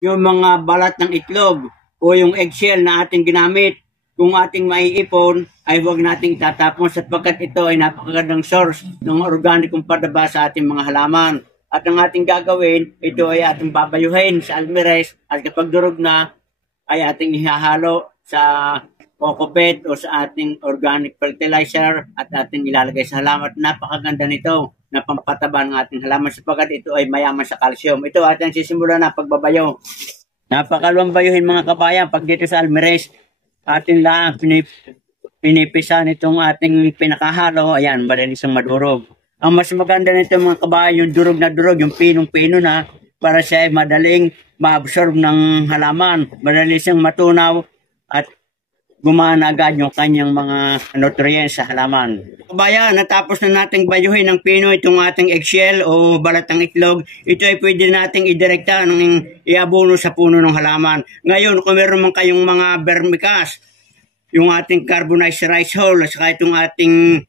yung mga balat ng itlog o yung eggshell na ating ginamit, kung ating maiipon, ay huwag nating itatapon sapagkat ito ay napakagandang source ng organikong pataba sa ating mga halaman. At ang ating gagawin, ito ay ating babayuhin sa almirez at kapag durog na, ay ating ihahalo sa kokopet o sa ating organic fertilizer at ating ilalagay sa halaman. Napakaganda nito na pampataba ng ating halaman sapagkat ito ay mayaman sa calcium. Ito ating sisimula na pagbabayo. Napakaluwang bayuhin mga kabayan pag dito sa almirez. Ating lang pinipisa nitong ating pinakahalo. Ayan, madali siyang madurog. Ang mas maganda nito mga kabayan, yung durog na durog, yung pinong-pino na para siya ay madaling ma-absorb ng halaman. Madali siyang matunaw at gumana agad yung kanyang mga nutrients sa halaman. Kabayan, natapos na nating bayuhin ng pino itong ating eggshell o balat ng itlog. Ito ay pwede nating idirekta ng iabono sa puno ng halaman. Ngayon, kung meron man kayong mga vermicast, yung ating carbonized rice hull, at saka itong ating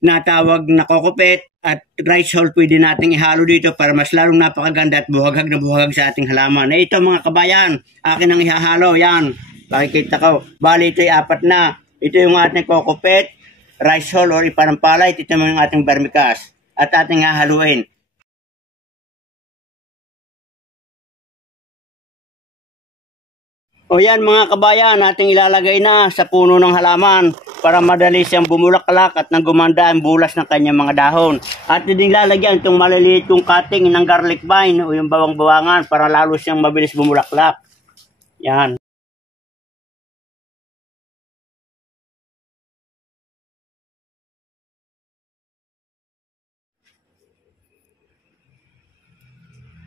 natawag na kokopet at rice hull, pwede nating ihalo dito para mas lalong napakaganda at buhagag na buhagag sa ating halaman. Ito mga kabayan, akin ang ihahalo. Yan. Pakikita ko. Bali, ito ay 4 na. Ito yung ating kokopet, rice hull or ipanampalit. Ito yung ating vermicast. At ating hahaluin. O yan mga kabayan, ating ilalagay na sa puno ng halaman para madali siyang bumulaklak at nang gumanda ang bulas ng kanyang mga dahon. At din lalagyan itong maliliit kong cutting ng garlic vine o yung bawang-bawangan para lalo siyang mabilis bumulaklak. Yan.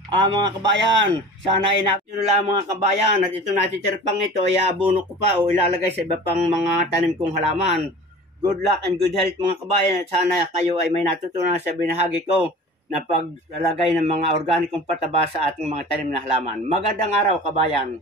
Mga kabayan, sana inapin nyo lang mga kabayan at ito natitirpang ito ay abono ko pa o ilalagay sa iba pang mga tanim kong halaman. Good luck and good health mga kabayan at sana kayo ay may natutunan sa binahagi ko na paglalagay ng mga organikong pataba sa ating mga tanim na halaman. Magandang araw kabayan!